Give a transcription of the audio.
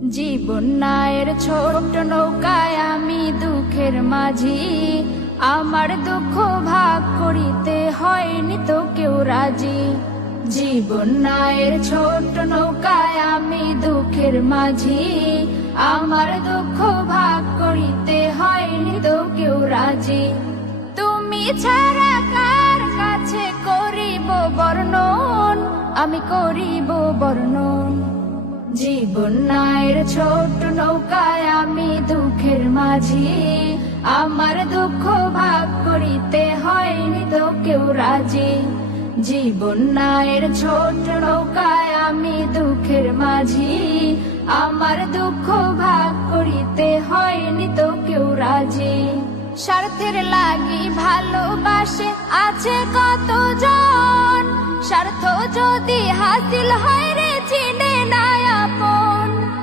জীবন নায়ের ছোট নৌকায় আমি দুঃখের মাঝি, আমার দুঃখ ভাগ করিতে হয়নি তো কেউ রাজি। জীবন নায়ের ছোট নৌকায় আমি দুঃখের মাঝি, আমার দুঃখ ভাগ করিতে হয়নি তো কেউ রাজি। তুমি ছাড়া কার কাছে করিব বর্ণন, আমি করিব বর্ণন। জীবন নায়ের ছোট নৌকায় আমি দুঃখের মাঝি, আমার দুঃখ ভাগ করিতে হয়নি তো কেউ রাজি। জীবন নায়ের ছোট নৌকায় আমি দুঃখের মাঝি, আমার দুঃখ ভাগ করিতে হয়নি তো কেউ রাজি। স্বার্থের লাগি ভালোবাসে আছে কতজন, স্বার্থ যদি হাসিল হয় রে চিনে নাই